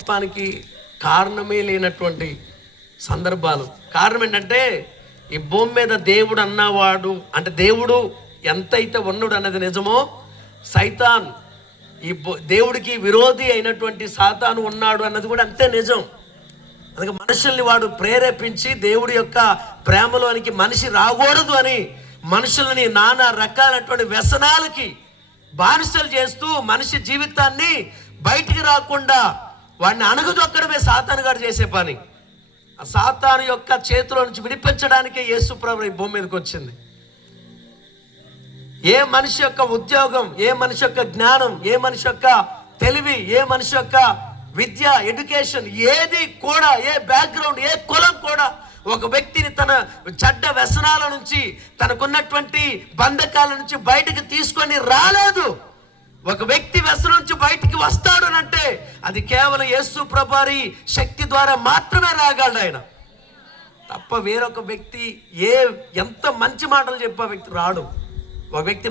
పాపానికి కారణమే లేనటువంటి సందర్భాలు. కారణం ఏంటంటే ఈ భూమి మీద దేవుడు అన్నవాడు, అంటే దేవుడు ఎంతైతే ఉన్నాడు అన్నది నిజమో, సైతాన్ ఈ దేవుడికి విరోధి అయినటువంటి సాతాను ఉన్నాడు అన్నది కూడా అంతే నిజం. అందుకే మనుషుల్ని వాడు ప్రేరేపించి దేవుడి యొక్క ప్రేమలోనికి మనిషి రాకూడదు అని మనుషులని నానా రకాలైనటువంటి వ్యసనాలకి బానిసలు చేస్తూ మనిషి జీవితాన్ని బయటికి రాకుండా వాడిని అణగదొక్కడమే సాతాను గారు చేసే పని. ఆ సాతాను యొక్క చేతిలో నుంచి విడిపించడానికే యేసు ప్రభువు ఈ భూమి మీదకి వచ్చింది. ఏ మనిషి యొక్క ఉద్యోగం, ఏ మనిషి యొక్క జ్ఞానం, ఏ మనిషి యొక్క తెలివి, ఏ మనిషి యొక్క విద్య, ఎడ్యుకేషన్, ఏది కూడా, ఏ బ్యాక్గ్రౌండ్, ఏ కులం కూడా ఒక వ్యక్తిని తన చెడ్డ వ్యసనాల నుంచి, తనకున్నటువంటి బంధకాల నుంచి బయటకు తీసుకొని రాలేదు. ఒక వ్యక్తి వ్యసనం నుంచి బయటికి వస్తాడు అంటే అది కేవలం యేసు ప్రభువారి శక్తి ద్వారా మాత్రమే రాగలడు ఆయన. తప్ప వేరొక వ్యక్తి ఎంత మంచి మాటలు చెప్పే వ్యక్తి రాడు. ఒక వ్యక్తి